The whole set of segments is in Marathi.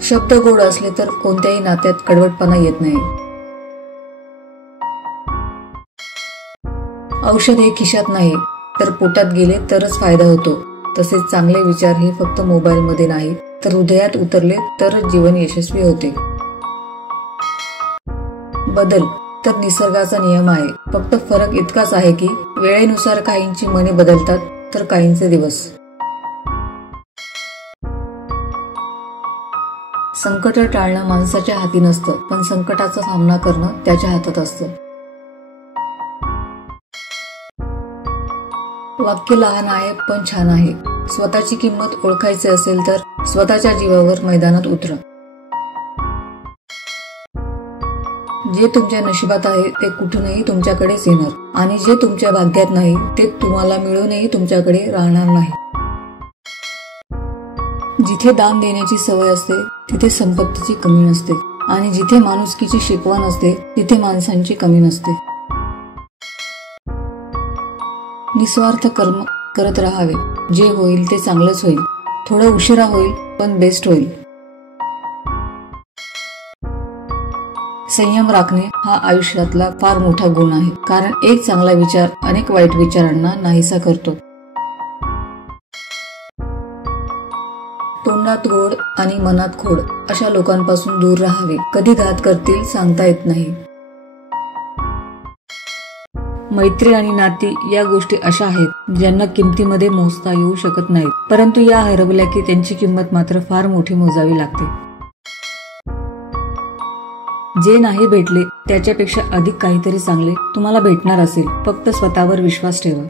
शब्द गोड असले तर कोणत्याही नात्यात कडवटपणा येत नाही. औषध हे खिशात नाही तर पोटात गेले तरच फायदा होतो. तसेच चांगले विचार हे फक्त मोबाईलमध्ये नाही तर हृदयात उतरले तरच जीवन यशस्वी होते. बदल तर निसर्गाचा नियम आहे. फक्त फरक इतकाच आहे की वेळेनुसार काहींची मने बदलतात तर काहींचे दिवस. संकट टाळणं माणसाच्या हाती नसतं, पण संकटाचा सामना करणं त्याच्या हातात असतं. वाक्य लहान आहे पण छान आहे. स्वतःची किंमत ओळखायची असेल तर स्वतःच्या जीवावर मैदानात उतरा. जे तुमच्या नशिबात आहे ते कुठूनही तुमच्याकडेच येणार, आणि जे तुमच्या भाग्यात नाही ते तुम्हाला मिळूनही तुमच्याकडे राहणार नाही. जिथे दान देण्याची सवय असते तिथे संपत्तीची कमी नसते, आणि जिथे माणुसकीची शिकवण असते तिथे माणसांची कमी नसते. निस्वार्थ कर्म करत राहावे. जे होईल ते चांगलंच होईल. थोडं उशिरा होईल पण बेस्ट होईल. संयम राखणे हा आयुष्यातला फार मोठा गुण आहे, कारण एक चांगला विचार अनेक वाईट विचारांना नाहीसा करतो. तोंडात गोड आणि मनात खोड अशा लोकांपासून दूर राहावे. कधी घात करतील सांगता येत नाही. मैत्री आणि नाती या गोष्टी अशा आहेत ज्यांना किमतीमध्ये मोजता येऊ शकत नाहीत, परंतु या हरवल्या की त्यांची किंमत मात्र फार मोठी मोजावी लागते. जे नाही भेटले त्याच्यापेक्षा अधिक काहीतरी चांगले तुम्हाला भेटणार असेल. फक्त स्वतःवर विश्वास ठेवा.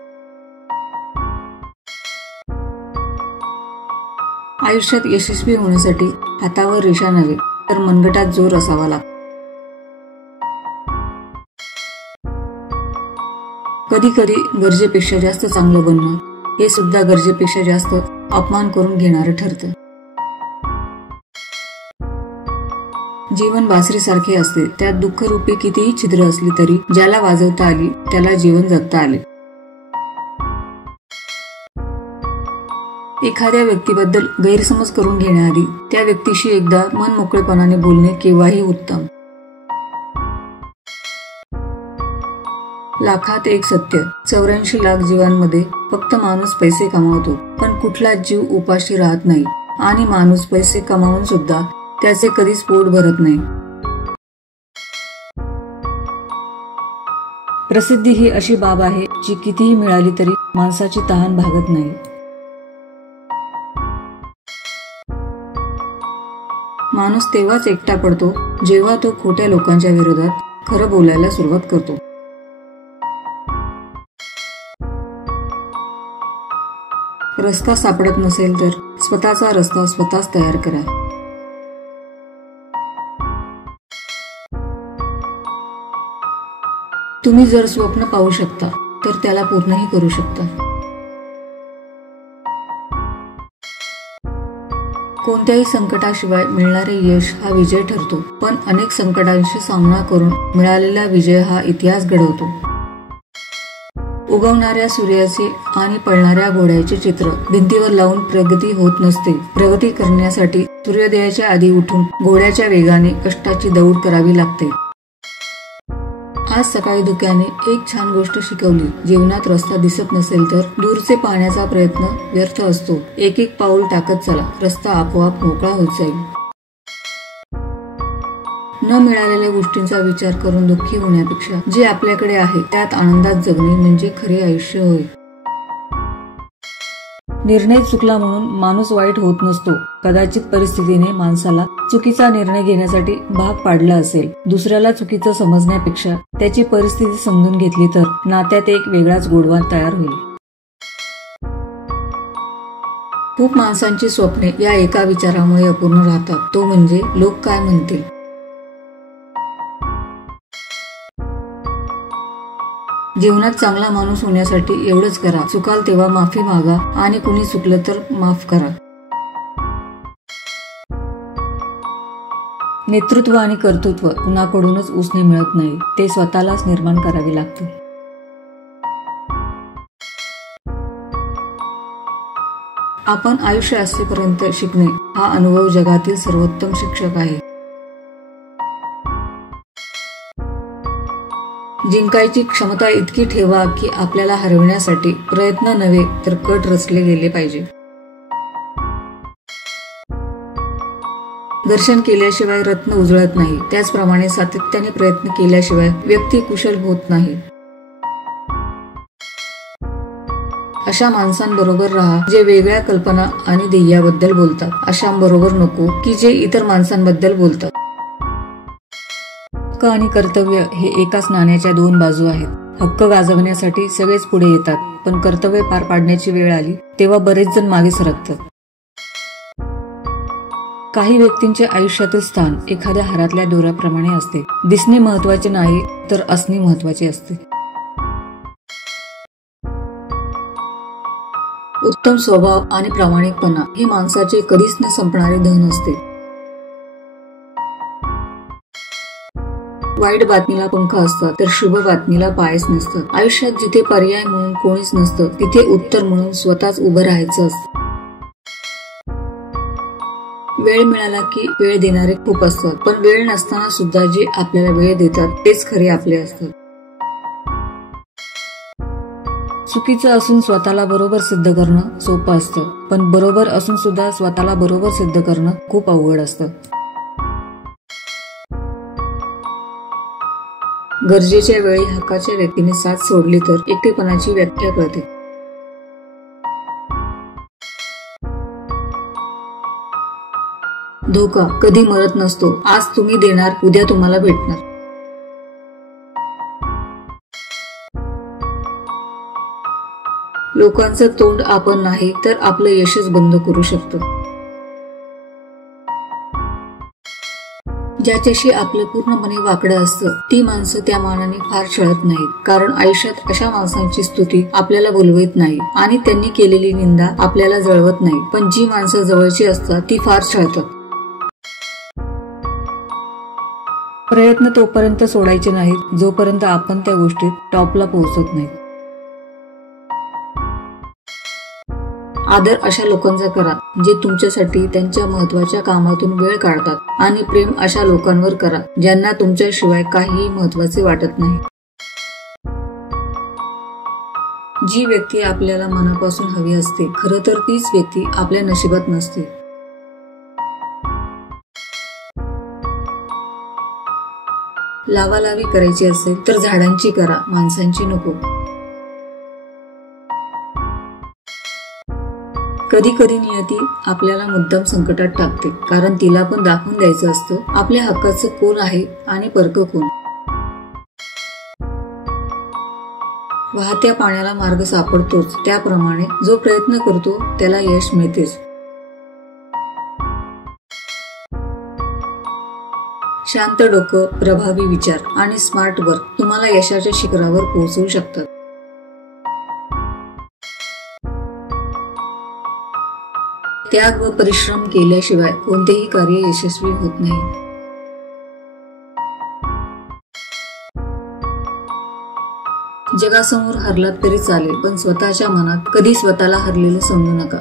आयुष्यात यशस्वी होण्यासाठी हातावर रेषा नव्हे तर मनगटात जोर असावा लागतो. कधी कधी गरजेपेक्षा जास्त चांगलं बनणं हे सुद्धा गरजेपेक्षा जास्त अपमान करून घेणारं ठरतं. जीवन बासरीसारखे असते. त्यात दुःखरूपी कितीही छिद्र असली तरी ज्याला वाजवता आली त्याला जीवन जगता आले. एखाद्या व्यक्तीबद्दल गैरसमज करून घेण्याआधी त्या व्यक्तीशी एकदा मन मोकळेपणाने बोलणे केव्हाही उत्तम. लाखात एक सत्य. 84 लाख जीवांमध्ये फक्त माणूस पैसे कमावतो, पण कुठलाच जीव उपाशी राहत नाही, आणि माणूस पैसे कमावून सुद्धा त्याचे कधीच पोट भरत नाही. प्रसिद्धी ही अशी बाब आहे जी कितीही मिळाली तरी माणसाची तहान भागत नाही. माणूस तेव्हाच एकटा पडतो जेव्हा तो खोट्या लोकांच्या विरोधात खरं बोलायला सुरुवात करतो. रस्ता सापडत नसेल तर स्वतःचा रस्ता स्वतःच तयार करा. तुम्ही जर स्वप्न पाहू शकता तर त्याला पूर्णही करू शकता. कोणत्याही संकटाशिवाय मिळणारे यश हा विजय ठरतो, पण अनेक संकटांशी सामना करून मिळालेला विजय हा इतिहास घडवतो. उगवणाऱ्या सूर्याचे आणि पळणाऱ्या घोड्याचे चित्र भिंतीवर लावून प्रगती होत नसते. प्रगती करण्यासाठी सूर्योदयाच्या आधी उठून घोड्याच्या वेगाने कष्टाची दौड करावी लागते. आज सकाळी धुक्याने एक छान गोष्ट शिकवली. जीवनात रस्ता दिसत नसेल तर दूरचे पाहण्याचा प्रयत्न व्यर्थ असतो. एक एक पाऊल टाकत चला, रस्ता आपोआप मोकळा होत जाईल. न मिळालेल्या गोष्टींचा विचार करून दुःखी होण्यापेक्षा जे आपल्याकडे आहे त्यात आनंदात जगणे म्हणजे खरे आयुष्य होय. निर्णय चुकला म्हणून माणूस वाईट होत नसतो. कदाचित परिस्थितीने माणसाला चुकीचा निर्णय घेण्यासाठी भाग पाडला असेल. दुसऱ्याला चुकीचं समजण्यापेक्षा त्याची परिस्थिती समजून घेतली तर नात्यात एक वेगळाच गोडवा तयार होईल. खूप माणसांची स्वप्ने या एका विचारामुळे अपूर्ण राहतात, तो म्हणजे लोक काय म्हणतील. जीवनात चांगला माणूस होण्यासाठी एवढंच करा, चुकाल तेव्हा माफी मागा आणि कुणी चुकलं तर माफ करा. नेतृत्व आणि कर्तृत्व कुणाकडूनच उसने मिळत नाही, ते स्वतःलाच निर्माण करावे लागते. आपण आयुष्य असेपर्यंत शिकणे हा अनुभव जगातील सर्वोत्तम शिक्षक आहे. जिंकायची क्षमता इतकी ठेवा की आपल्याला हरविण्यासाठी प्रयत्न नव्हे तर कट रचले गेले पाहिजे. दर्शन केल्याशिवाय रत्न उजळत नाही, त्याचप्रमाणे सातत्याने प्रयत्न केल्याशिवाय व्यक्ती कुशल होत नाही. अशा माणसांबरोबर राहा जे वेगळ्या कल्पना आणि ध्येयाबद्दल बोलतात. अशांबरोबर नको की जे इतर माणसांबद्दल बोलतात. हक्क आणि कर्तव्य हे एकाच नाण्याच्या दोन बाजू आहेत. हक्क गाजवण्यासाठी सगळेच पुढे येतात, पण कर्तव्य पार पाडण्याची वेळ आली तेव्हा बरेच जण मागे सरकतात. काही व्यक्तींच्या आयुष्यातील स्थान एखाद्या हारातल्या दोऱ्याप्रमाणे असते. दिसणे महत्वाचे नाही तर असणे महत्वाचे असते. उत्तम स्वभाव आणि प्रामाणिकपणा हे माणसाचे कधीच न संपणारे धन असते. वाईट बातमीला पंख असतात तर शुभ बातमीला पायच नसतात. आयुष्यात जिथे पर्याय म्हणून कोणीच नसतं तिथे उत्तर म्हणून स्वतःच उभं राहायचं असतं. वेळ मिळाला की वेळ देणारे खूप असतात, पण वेळ नसताना सुद्धा जे आपल्याला वेळ देतात तेच खरे आपले असतात. चुकीचं असून स्वतःला बरोबर सिद्ध करणं सोपं असतं, पण बरोबर असून सुद्धा स्वतःला बरोबर सिद्ध करणं खूप अवघड असतं. गरजेच्या वेळी हक्काच्या व्यक्तीने साथ सोडली तर एकटेपणाची व्याख्या कळते. धोका कधी मरत नसतो. आज तुम्ही देणार, उद्या तुम्हाला भेटणार. लोकांचं तोंड आपण नाही तर आपलं यशच बंद करू शकतो. ज्याच्याशी आपलं पूर्णपणे वाकडं असतं ती माणसं त्या मानाने फार छळत नाहीत, कारण आयुष्यात अशा माणसांची स्तुती आपल्याला बोलवत नाही आणि त्यांनी केलेली निंदा आपल्याला जळवत नाही. पण जी माणसं जवळची असतात ती फार छळतात. प्रयत्न तोपर्यंत सोडायचे नाहीत जोपर्यंत आपण त्या गोष्टीत टॉपला पोहोचत नाही. आदर अशा लोकांचा करा जे तुमच्यासाठी त्यांच्या महत्वाच्या कामातून वेळ काढतात आणि प्रेम अशा लोकांवर करा ज्यांना तुमच्याशिवाय काहीही महत्वाचे वाटत नाही. जी व्यक्ती आपल्याला मनापासून हवी असते खरं तर तीच व्यक्ती आपल्या नशिबात नसते. लावालावी करायची असेल तर झाडांची करा, माणसांची नको. कधी कधी नियती आपल्याला मुद्दाम संकटात टाकते, कारण तिला पण दाखवून द्यायचं असतं आपल्या हक्काचं कोण आहे आणि परक कोण. वाहत्या पाण्याला मार्ग सापडतोच, त्याप्रमाणे जो प्रयत्न करतो त्याला यश मिळतेच. शांत डोकं, प्रभावी विचार आणि स्मार्ट वर्क तुम्हाला यशाच्या शिखरावर पोहोचवू शकतात. त्याग व परिश्रम केल्याशिवाय कोणतेही कार्य यशस्वी होत नाही. जगासमोर हरलात तरी चालेल, पण स्वतःच्या मनात कधी स्वतःला हरलेलं समजू नका.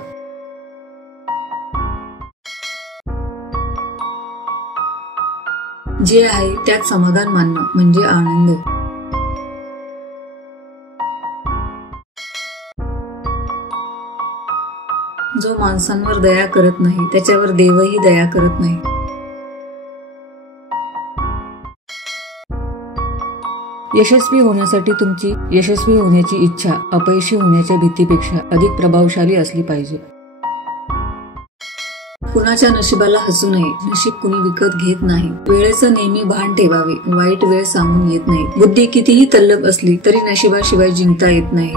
जे आहे त्यात समाधान मानणं म्हणजे आनंद. जो माणसांवर दया करत नाही त्याच्यावर देवही दया करत नाही. यशस्वी होण्यासाठी तुमची यशस्वी होण्याची इच्छा अपयशी होण्याच्या भीतीपेक्षा अधिक प्रभावशाली असली पाहिजे. कुणाच्या नशिबाला हसू नये, नशीब कुणी विकत घेत नाही. वेळेचं नेहमी भान ठेवावे, वाईट वेळ सांगून येत नाही. बुद्धी कितीही तल्लख असली तरी नशिबाशिवाय जिंकता येत नाही.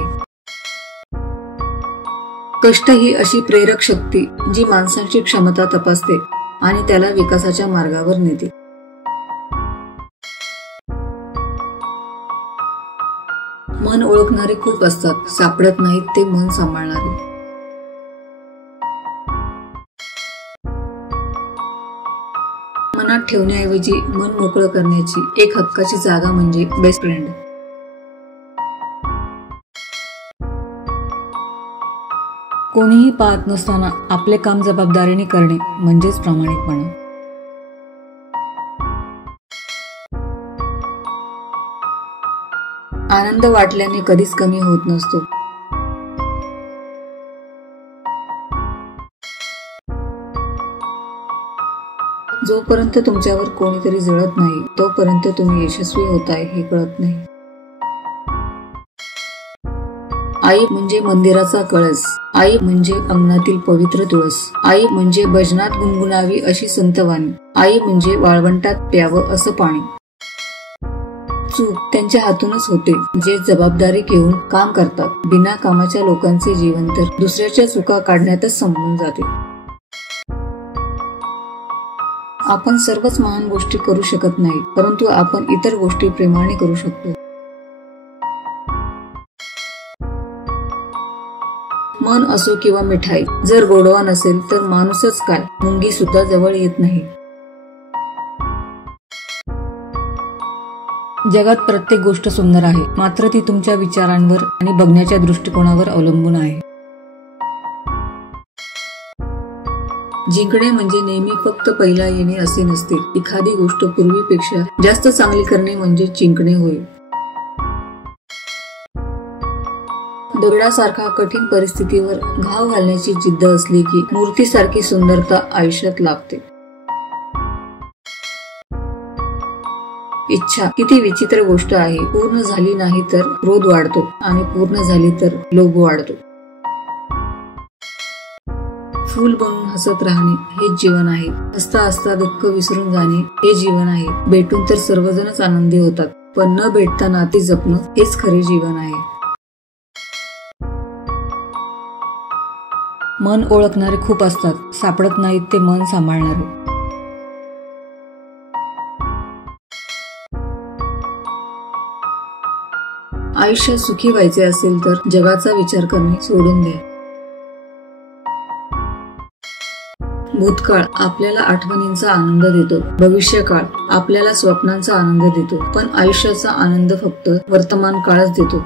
कष्ट ही अशी प्रेरक शक्ती जी माणसाची क्षमता तपासते आणि त्याला विकासाच्या मार्गावर नेते. मन ओळखणारे खूप असतात, सापडत नाहीत ते मन सांभाळणारे. मनात ठेवण्याऐवजी मन मोकळं करण्याची एक हक्काची जागा म्हणजे बेस्ट फ्रेंड. कोणीही पाहत नसताना आपले काम जबाबदारीने करणे म्हणजेच प्रामाणिकपणा. आनंद वाटल्याने कधीच कमी होत नसतो. जोपर्यंत तुमच्यावर कोणीतरी जळत नाही तोपर्यंत तुम्ही यशस्वी होताय हे कळत नाही. आई म्हणजे मंदिराचा कळस, आई म्हणजे अंगणातील पवित्र तुळस, आई म्हणजे भजनात गुणगुणावी अशी संतवाणी, आई म्हणजे वाळवंटात प्यावं असं पाणी. चूक त्यांच्या हातूनच होते जे जबाबदारी घेऊन काम करतात. बिना कामाच्या लोकांचे जीवन तर दुसऱ्याच्या चुका काढण्यातच संपून जाते. आपण सर्वच महान गोष्टी करू शकत नाही, परंतु आपण इतर गोष्टी प्रेमाने करू शकतो. मन असो किंवा मिठाई, जर गोडवा नसेल तर माणूसच काय, मुंगी सुद्धा जवळ येत नाही. जगात प्रत्येक गोष्ट सुंदर आहे, मात्र ती तुमच्या विचारांवर आणि बघण्याच्या दृष्टिकोनावर अवलंबून आहे. जिंकणे म्हणजे नेहमी फक्त पहिला येणे असे नसते. एखादी गोष्ट पूर्वीपेक्षा जास्त चांगली करणे म्हणजे जिंकणे होय. दगडासारखा कठीण परिस्थितीवर घाव घालण्याची जिद्द असली की मूर्तीसारखी सुंदरता आयुष्यात लाभते. इच्छा किती विचित्र गोष्ट आहे. पूर्ण झाली नाही तर क्रोध वाढतो आणि पूर्ण झाली तर लोभ वाढतो. फूल बनून हसत राहणे हेच जीवन आहे. हसता हसता दुःख विसरून जाणे हे जीवन आहे. भेटून तर सर्वजणच आनंदी होतात, पण न भेटता नाती जपणं हेच खरे जीवन आहे. मन ओळखणारे खूप असतात, सापडत नाहीत ते मन सांभाळणारे. आयुष्यात सुखी व्हायचे असेल तर जगाचा विचार करणे सोडून द्या. भूतकाळ आपल्याला आठवणींचा आनंद देतो, भविष्यकाळ आपल्याला स्वप्नांचा आनंद देतो, पण आयुष्याचा आनंद फक्त वर्तमान काळच देतो.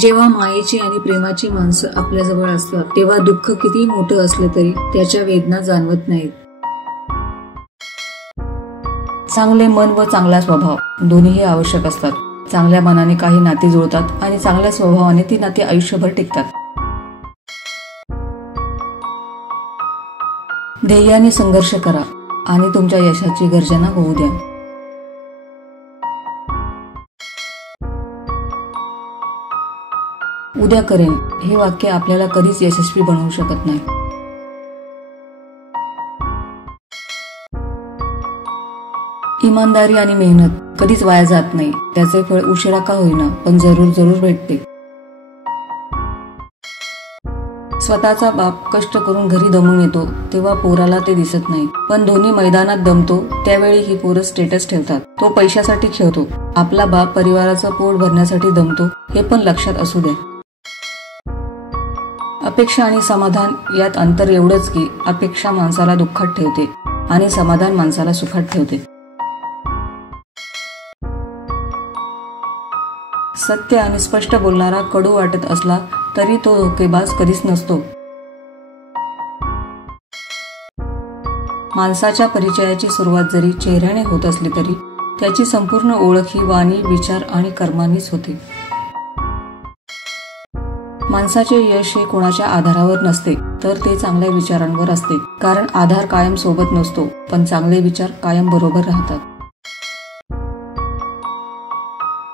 जेव्हा मायेची आणि प्रेमाची माणसं आपल्याजवळ असतात तेव्हा दुःख किती मोठं असलं तरी त्याच्या वेदना जाणवत नाहीत. चांगले मन व चांगला स्वभाव दोन्हीही आवश्यक असतात. चांगल्या मनाने काही नाती जुळतात आणि चांगल्या स्वभावाने ती नाती आयुष्यभर टिकतात. ध्येयाने संघर्ष करा आणि तुमच्या यशाची गर्जना होऊ द्या. उद्या करेन हे वाक्य आपल्याला कधीच यशस्वी बनवू शकत नाही. इमानदारी आणि मेहनत कधीच वाया जात नाही. त्याचे फळ उशिरा का होईना पण जरूर जरूर भेटते. स्वतःचा बाप कष्ट करून घरी दमून येतो तेव्हा पोराला ते दिसत नाही, पण दोन्ही मैदानात दमतो त्यावेळी ही पोरं स्टेटस ठेवतात. तो पैशासाठी खेळतो, आपला बाप परिवाराचं पोट भरण्यासाठी दमतो हे पण लक्षात असू द्या. अपेक्षा आणि समाधान यात अंतर एवढंच की अपेक्षा माणसाला दुःखात ठेवते आणि समाधान माणसाला सुखात ठेवते. सत्य आणि स्पष्ट बोलणारा कडू वाटत असला तरी तो धोकेबाज कधीच नसतो. माणसाच्या परिचयाची सुरुवात जरी चेहऱ्याने होत असली तरी त्याची संपूर्ण ओळख ही वाणी, विचार आणि कर्मांनीच होते. माणसाचे यश हे कोणाच्या आधारावर नसते तर ते चांगल्या विचारांवर असते, कारण आधार कायम सोबत नसतो पण चांगले विचार कायम बरोबर राहतात.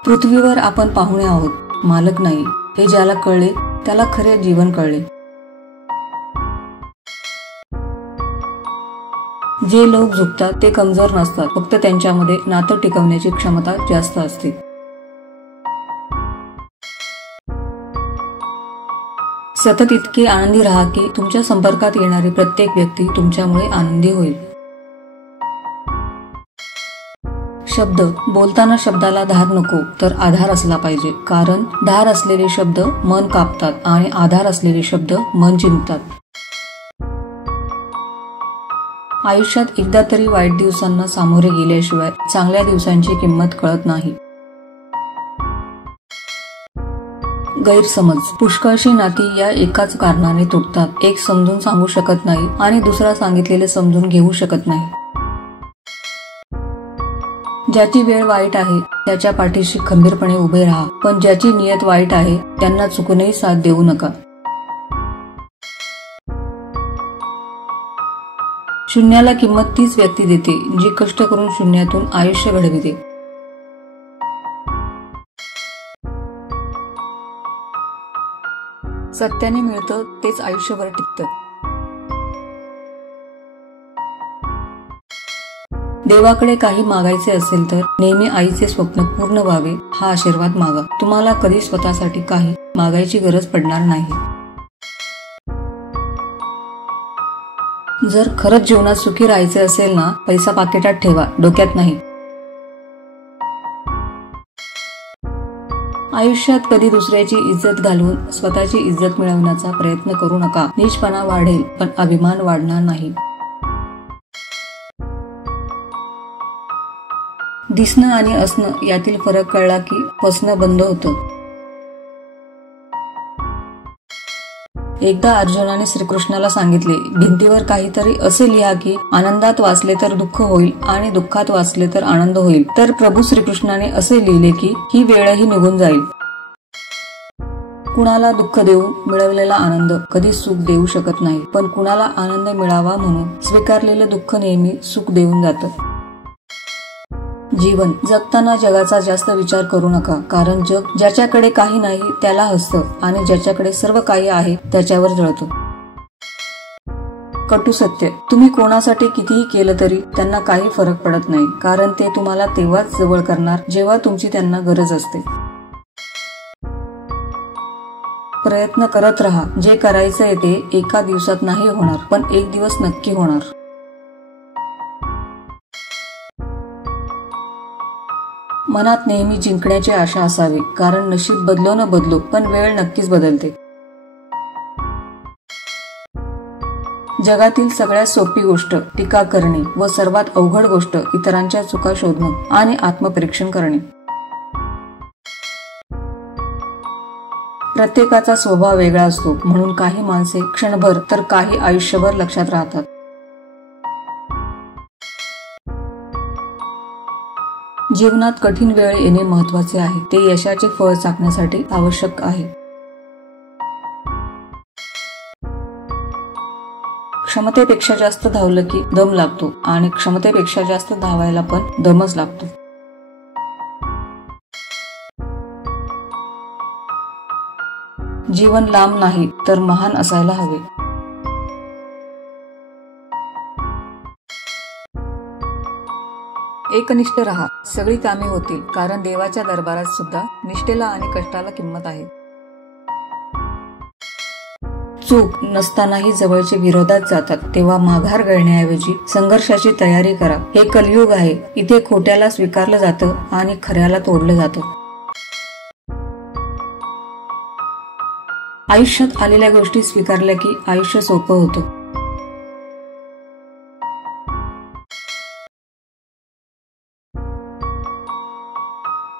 पृथ्वीवर आपण पाहुणे आहोत, मालक नाही हे ज्याला कळले त्याला खरे जीवन कळले. जे लोक झुकतात ते कमजोर नसतात, फक्त त्यांच्यामध्ये नातं टिकवण्याची क्षमता जास्त असते. सतत इतके आनंदी राहा की तुमच्या संपर्कात येणारी प्रत्येक व्यक्ती तुमच्यामुळे आनंदी होईल. शब्द बोलताना शब्दाला धार नको तर आधार असला पाहिजे, कारण धार असलेले शब्द मन कापतात आणि आधार असलेले शब्द मन जिंकतात. आयुष्यात एकदा तरी वाईट दिवसांना सामोरे गेल्याशिवाय चांगल्या दिवसांची किंमत कळत नाही. गैरसमज. पुष्कळशी नाती या एकाच कारणाने तुटतात. एक समजून सांगू शकत नाही आणि दुसरा सांगितलेले समजून घेऊ शकत नाही. ज्याची वेळ वाईट आहे त्याच्या पाठीशी खंबीरपणे उभे राहा, पण ज्याची नियत वाईट आहे त्यांना चुकूनही साथ देऊ नका. शून्याला किंमत तीच व्यक्ती देते जी कष्ट करून शून्यातून आयुष्य घडविते. सत्याने मिळतं तेच आयुष्यभर टिकतं. देवाकडे काही मागायचे असेल तर नेहमी आईचे स्वप्न पूर्ण व्हावे हा आशीर्वाद मागा. तुम्हाला कधी स्वतःसाठी काही मागायची गरज पडणार नाही. जर खरंच जीवनात सुखी राहायचे असेल ना, पैसा पाकिटात ठेवा, डोक्यात नाही. आयुष्यात कधी दुसऱ्याची इज्जत घालवून स्वतःची इज्जत मिळवण्याचा प्रयत्न करू नका. नीचपणा वाढेल पण अभिमान वाढणार नाही. दिसणं आणि असणं यातील फरक कळला की फसणं बंद होतं. एकदा अर्जुनाने श्रीकृष्णाला सांगितले, भिंतीवर काहीतरी असे लिहा की आनंदात वाचले तर दुःख होईल आणि दुःखात वाचले तर आनंद होईल. तर प्रभू श्रीकृष्णाने असे लिहिले की ही वेळही निघून जाईल. कुणाला दुःख देऊन मिळवलेला आनंद कधी सुख देऊ शकत नाही, पण कुणाला आनंद मिळावा म्हणून स्वीकारलेले दुःख नेहमी सुख देऊन जातं. जीवन जगताना जगाचा जास्त विचार करू नका, कारण जग ज्याच्याकडे काही नाही त्याला हसतं आणि ज्याच्याकडे सर्व काही आहे त्याच्यावर जळतं. कटू सत्य, तुम्ही कोणासाठी कितीही केलं तरी त्यांना काही फरक पडत नाही, कारण ते तुम्हाला तेव्हाच जवळ करणार जेव्हा तुमची त्यांना गरज असते. प्रयत्न करत राहा. जे करायचंय ते एका दिवसात नाही होणार, पण एक दिवस नक्की होणार. मनात नेहमी जिंकण्याची आशा असावी, कारण नशीब बदलो न बदलो पण वेळ नक्कीच बदलते. जगातील सगळ्यात सोपी गोष्ट टीका करणे व सर्वात अवघड गोष्ट इतरांच्या चुका शोधणं आणि आत्मपरीक्षण करणे. प्रत्येकाचा स्वभाव वेगळा असतो, म्हणून काही माणसे क्षणभर तर काही आयुष्यभर लक्षात राहतात. जीवनात कठीण वेळ येणे महत्वाचे आहे. ते यशाचे फळ चाखण्यासाठी आवश्यक आहे. क्षमतेपेक्षा जास्त धावलं की दम लागतो आणि क्षमतेपेक्षा जास्त धावायला पण दमच लागतो. जीवन लांब नाही तर महान असायला हवे. एकनिष्ठ राहा, सगळी कामे होतील, कारण देवाच्या दरबारात सुद्धा निष्ठेला आणि कष्टाला किंमत आहे. चूक नसतानाही जवळचे विरोधात जातात, तेव्हा माघार घालण्याऐवजी संघर्षाची तयारी करा. हे कलियुग आहे. इथे खोट्याला स्वीकारलं जातं आणि खऱ्याला तोडलं जातं. आयुष्यात आलेल्या गोष्टी स्वीकारल्या की आयुष्य सोपं होतं.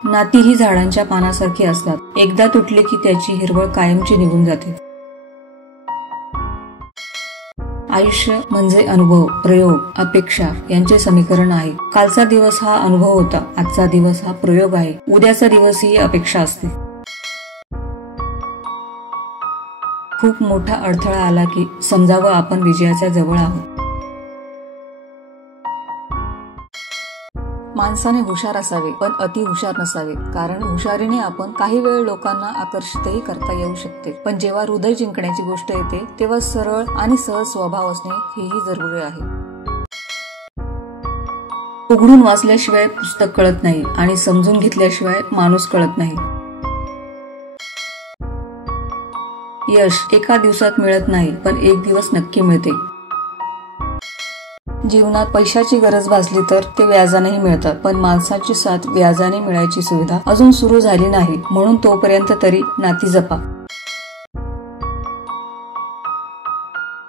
नाती ही झाडांच्या पानासारखी असतात. एकदा तुटले की त्याची हिरवळ कायमची निघून जाते. आयुष्य म्हणजे अनुभव, प्रयोग, अपेक्षा यांचे समीकरण आहे. कालचा दिवस हा अनुभव होता, आजचा दिवस हा प्रयोग आहे, उद्याचा दिवस ही अपेक्षा असते. खूप मोठा अडथळा आला की समजावं आपण विजयाच्या जवळ आहोत. माणसाने हुशार असावे पण अति हुशार नसावे, कारण हुशारीने आपण काही वेळ लोकांना आकर्षितही करता येऊ शकते, पण जेव्हा हृदय जिंकण्याची गोष्ट येते तेव्हा सरळ आणि सहज स्वभाव असणे हेही जरुरी आहे. उघडून वाचल्याशिवाय पुस्तक कळत नाही आणि समजून घेतल्याशिवाय माणूस कळत नाही. यश एका दिवसात मिळत नाही, पण एक दिवस नक्की मिळते. जीवनात पैशाची गरज भासली तर ते व्याजानेही मिळतात, पण माणसाची साथ व्याजाने मिळायची सुविधा अजून सुरू झाली नाही, म्हणून तोपर्यंत तरी नाती जपा.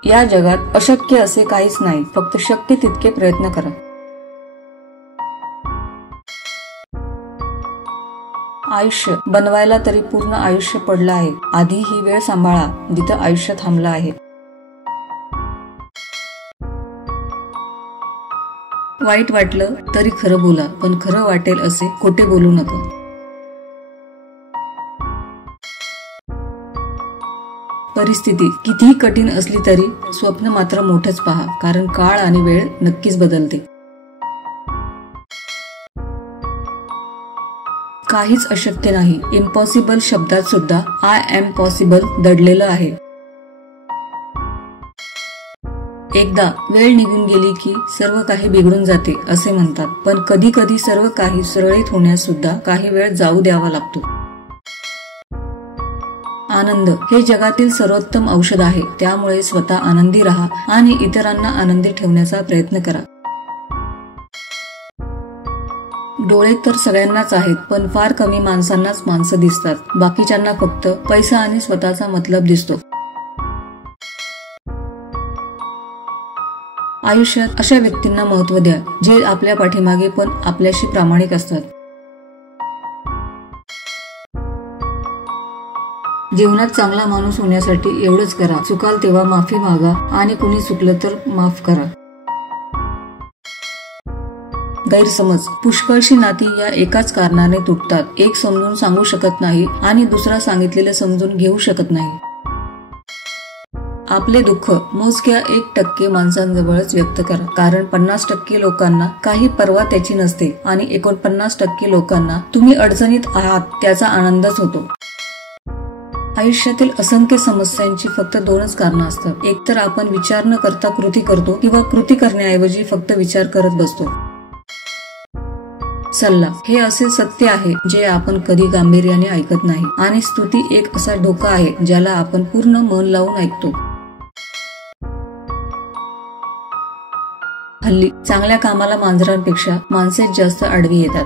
या जगात अशक्य असे काहीच नाही, फक्त शक्य तितके प्रयत्न करा. आयुष्य बनवायला तरी पूर्ण आयुष्य पडलं आहे. आधी ही वेळ सांभाळा जिथं आयुष्य थांबलं आहे. वाईट वाटलं तरी खरं बोला, पण खरं वाटेल असे खोटे बोलू नका. परिस्थिती कितीही कठीण असली तरी स्वप्न मात्र मोठंच पहा, कारण काळ आणि वेळ नक्कीच बदलते. काहीच अशक्य नाही. इम्पॉसिबल शब्दात सुद्धा आय एम पॉसिबल दडलेलं आहे. एकदा वेळ निघून गेली की सर्व काही बिघडून जाते असे म्हणतात, पण कधी कधी सर्व काही सुरळीत होण्यास सुद्धा काही वेळ जाऊ द्यावा लागतो. आनंद हे जगातील सर्वोत्तम औषध आहे. त्यामुळे स्वतः आनंदी राहा आणि इतरांना आनंदी ठेवण्याचा प्रयत्न करा. डोळे तर सगळ्यांनाच आहेत, पण फार कमी माणसांनाच माणसं दिसतात. बाकीच्यांना फक्त पैसा आणि स्वतःचा मतलब दिसतो. आयुष्यात अशा व्यक्तींना महत्त्व द्या जे आपल्या पाठीमागे पण आपल्याशी प्रामाणिक असतात. जीवनात चांगला माणूस होण्यासाठी एवढंच करा, चुकाल तेव्हा माफी मागा आणि कुणी चुकलं तर माफ करा. गैरसमज पुष्कळशी नाती या एकाच कारणाने तुटतात. एक समजून सांगू शकत नाही आणि दुसरा सांगितलेलं समजून घेऊ शकत नाही. आपले दुःख मोजक्या 1% माणसांजवळच व्यक्त करा, कारण 50% लोकांना काही पर्वा त्याची नसते आणि 49% लोकांना तुम्ही अडचणीत आहात त्याचा आनंदच होतो. आयुष्यातील असंख्य समस्यांची फक्त 2च कारणं असतात. एक तर आपण विचार न करता कृती करतो किंवा कृती करण्याऐवजी फक्त विचार करत बसतो. सल्ला हे असे सत्य आहे जे आपण कधी गांभीर्याने ऐकत नाही आणि स्तुती एक असा धोका आहे ज्याला आपण पूर्ण मन लावून ऐकतो. हल्ली चांगल्या कामाला मांजरांपेक्षा माणसेच जास्त आडवी येतात.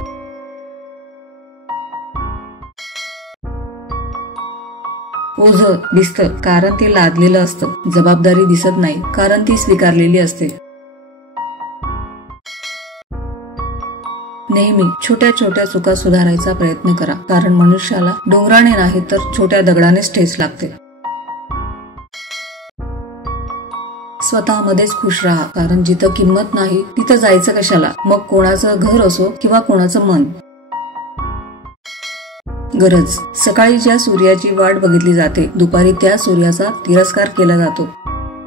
ओझं दिसतं कारण ते लादलेलं असतं. जबाबदारी दिसत नाही कारण ती स्वीकारलेली असते. नेहमी छोट्या छोट्या चुका सुधारायचा प्रयत्न करा, कारण मनुष्याला डोंगराने नाही तर छोट्या दगडानेच ठेच लागते. स्वतःमध्येच खुश राहा, कारण जिथं किंमत नाही तिथं जायचं कशाला, मग कोणाचं घर असो किंवा कोणाचं मन. गरज सकाळी ज्या सूर्याची वाट बघितली जाते, दुपारी त्या सूर्याचा तिरस्कार केला जातो.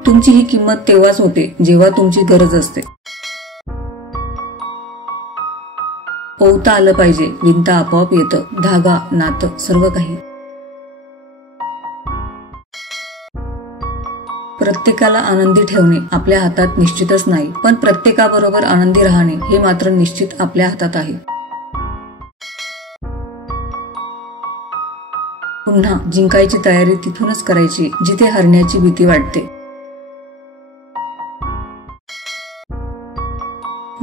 तुमची ही किंमत तेव्हाच होते जेव्हा तुमची गरज असते. पोहता आलं पाहिजे, विणता आपोआप येतं. धागा, नातं, सर्व काही. प्रत्येकाला आनंदी ठेवणे आपल्या हातात निश्चितच नाही, पण प्रत्येकाबरोबर आनंदी राहणे हे मात्र निश्चित आपल्या हातात आहे. पुन्हा जिंकायची तयारी तिथूनच करायची जिथे हरण्याची भीती वाटते.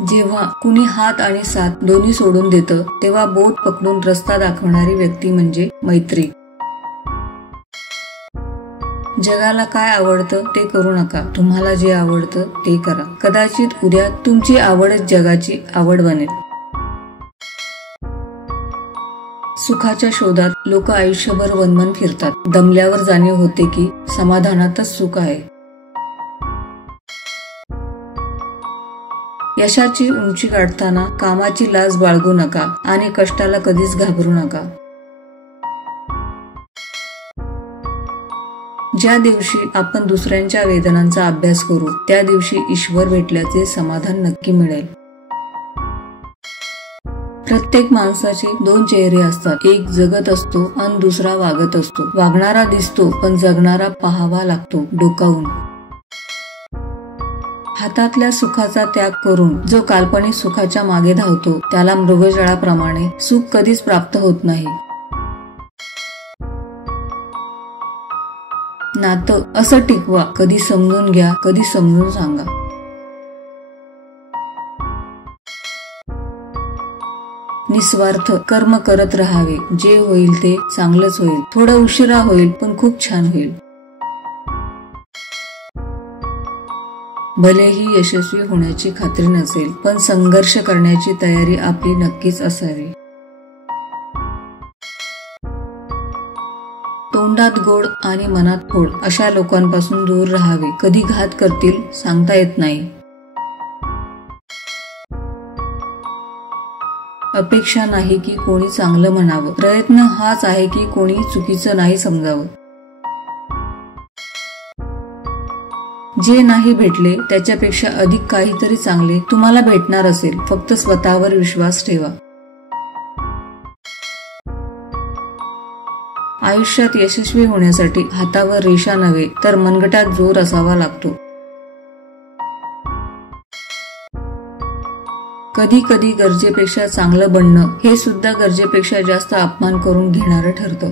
जेव्हा कुणी हात आणि साथ दोन्ही सोडून देतं तेव्हा बोट पकडून रस्ता दाखवणारी व्यक्ती म्हणजे मैत्री. जगाला काय आवडतं ते करू नका, तुम्हाला जे आवडतं ते करा. कदाचित उद्या तुमची आवडच जगाची आवड बनेल. सुखाच्या शोधात लोक आयुष्यभर वनवन फिरतात. दमल्यावर जाणीव होते की समाधानातच सुख आहे. यशाची उंची गाठताना कामाची लाज बाळगू नका आणि कष्टाला कधीच घाबरू नका. ज्या दिवशी आपण दुसऱ्यांच्या वेदनांचा अभ्यास करू त्या दिवशी ईश्वर भेटल्याचे समाधान नक्की मिळेल. प्रत्येक माणसाचे 2 चेहरे असतात. एक जगत असतो आणि दुसरा वागत असतो. वागणारा दिसतो पण जगणारा पाहावा लागतो डोकावून. हातातल्या सुखाचा त्याग करून जो काल्पनिक सुखाच्या मागे धावतो त्याला मृगजळाप्रमाणे सुख कधीच प्राप्त होत नाही. नातं असं टिकवा, कधी समजून घ्या, कधी समजून सांगा. निस्वार्थ कर्म करत राहावे. जे होईल ते चांगलंच होईल. थोडं उशिरा होईल पण खूप छान होईल. भलेही यशस्वी होण्याची खात्री नसेल पण संघर्ष करण्याची तयारी आपली नक्कीच असावी. तोंडात गोड आणि मनात खोड अशा लोकांपासून दूर राहावे. कधी घात करतील सांगता येत नाही. अपेक्षा नाही की कोणी चांगलं म्हणावं. प्रयत्न हाच आहे की कोणी चुकीचं नाही समजावं. जे नाही भेटले त्याच्यापेक्षा अधिक काहीतरी चांगले तुम्हाला भेटणार असेल. फक्त स्वतःवर विश्वास ठेवा. आयुष्यात यशस्वी होण्यासाठी हातावर रेषा नव्हे तर मनगटात जोर असावा लागतो. कधी कधी गरजेपेक्षा चांगलं बनणं हे सुद्धा गरजेपेक्षा जास्त अपमान करून घेणारं ठरतं.